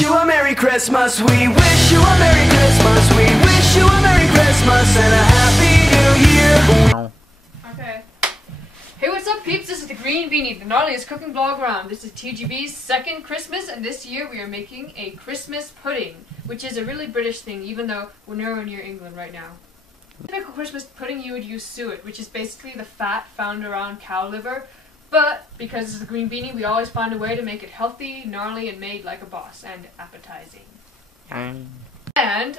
wish you a Merry Christmas. We wish you a Merry Christmas. We wish you a Merry Christmas and a Happy New Year. Okay. Hey, what's up, peeps? This is the Green Beanie, the gnarliest cooking blog around. This is TGB's second Christmas, and this year we are making a Christmas pudding, which is a really British thing, even though we're nowhere near England right now. Typical Christmas pudding, you would use suet, which is basically the fat found around cow liver, but because it's the Green Beanie, we always find a way to make it healthy, gnarly, and made like a boss, and appetizing. And,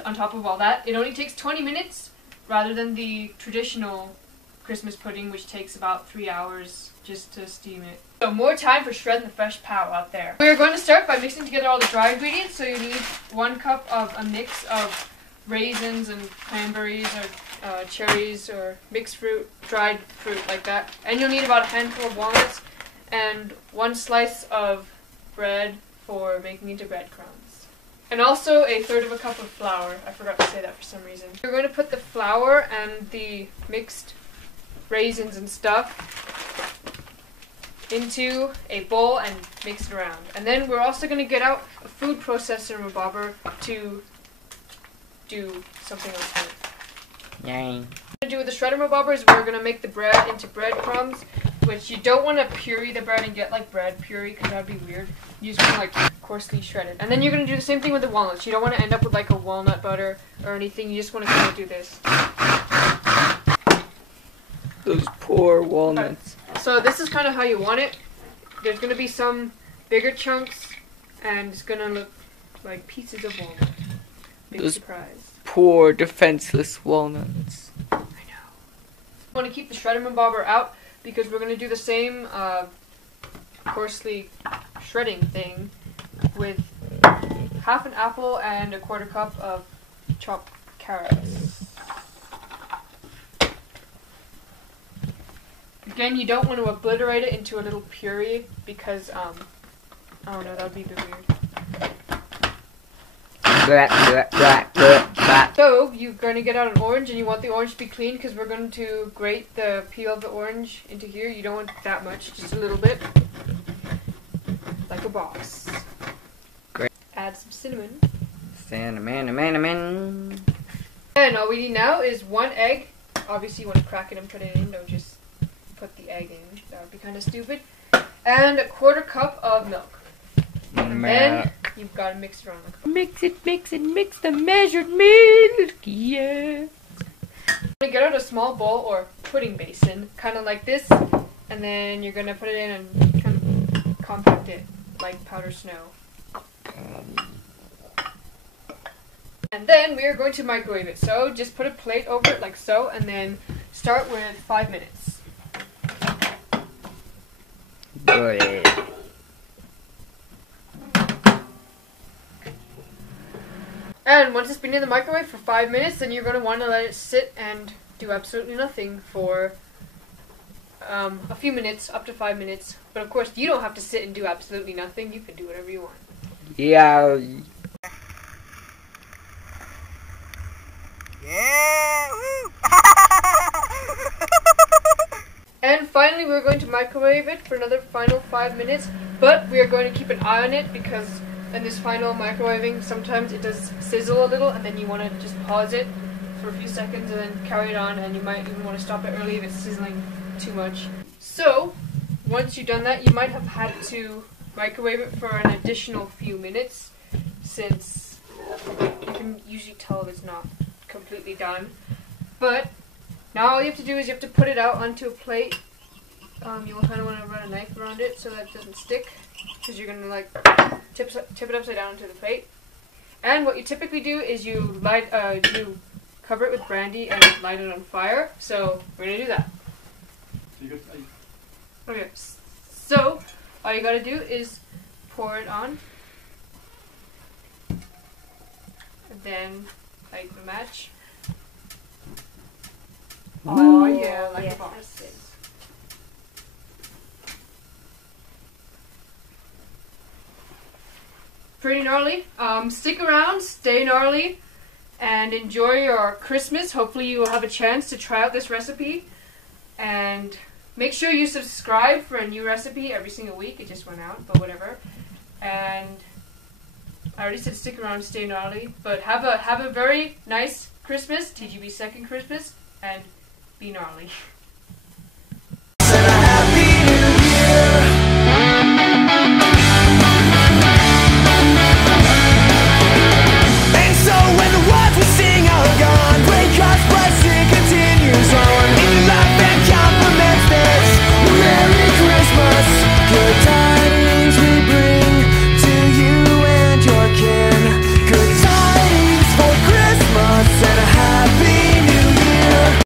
on top of all that, it only takes 20 minutes, rather than the traditional Christmas pudding, which takes about 3 hours just to steam it. So more time for shredding the fresh pow out there. We're going to start by mixing together all the dry ingredients. So you need 1 cup of a mix of raisins and cranberries or cherries or mixed fruit, dried fruit like that. And you'll need about a handful of walnuts and 1 slice of bread for making into breadcrumbs. And also a 1/3 cup of flour. I forgot to say that for some reason. We're going to put the flour and the mixed raisins and stuff into a bowl and mix it around. And then we're also going to get out a food processor and rebobber to do something else with it. Yay. What we're going to do with the shredder rebobber is we're going to make the bread into breadcrumbs, which you don't want to puree the bread and get like bread puree because that would be weird. You just want to like coarsely shred it. And then you're going to do the same thing with the walnuts. You don't want to end up with like a walnut butter or anything. You just want to kind of do this. Those poor walnuts. So this is kind of how you want it. There's going to be some bigger chunks, and it's going to look like pieces of walnut. Big Those surprise. Poor defenseless walnuts. I know. I want to keep the shredder and bobber out because we're going to do the same coarsely shredding thing with half an apple and a 1/4 cup of chopped carrots. Again, you don't want to obliterate it into a little puree because, I don't know, that would be a bit weird. So, you're going to get out an orange, and you want the orange to be clean because we're going to grate the peel of the orange into here. You don't want that much, just a little bit. Like a boss. Great. Add some cinnamon. Cinnamon. And all we need now is 1 egg. Obviously, you want to crack it and put it in, don't just put the egg in. That would be kind of stupid. And a 1/4 cup of milk. And then you've got to mix it around. Mix it, mix the measured milk, yeah. You're going to get out a small bowl or pudding basin, kind of like this, and then you're going to put it in and kind of compact it like powdered snow. And then we are going to microwave it. So just put a plate over it like so, and then start with 5 minutes. Good. And once it's been in the microwave for 5 minutes, then you're going to want to let it sit and do absolutely nothing for a few minutes, up to 5 minutes. But of course, you don't have to sit and do absolutely nothing. You can do whatever you want. Yeah. Yeah! Woo! And finally, we're going to microwave it for another final 5 minutes. But we are going to keep an eye on it because in this final microwaving, sometimes it does sizzle a little, and then you want to just pause it for a few seconds and then carry it on, and you might even want to stop it early if it's sizzling too much. So, once you've done that, you might have had to microwave it for an additional few minutes, since you can usually tell if it's not completely done. But now all you have to do is you have to put it out onto a plate. You'll kind of want to run a knife around it so that it doesn't stick, because you're going to like tip it upside down onto the plate. And what you typically do is you cover it with brandy and light it on fire. So we're going to do that. Okay, so all you got to do is pour it on, and then light the match. Oh yeah, like a boss. Pretty gnarly. Stick around, stay gnarly, and enjoy your Christmas. Hopefully you will have a chance to try out this recipe. And make sure you subscribe for a new recipe every single week. It just went out, but whatever. And I already said stick around, stay gnarly, but have a very nice Christmas, TGB's second Christmas, and be gnarly.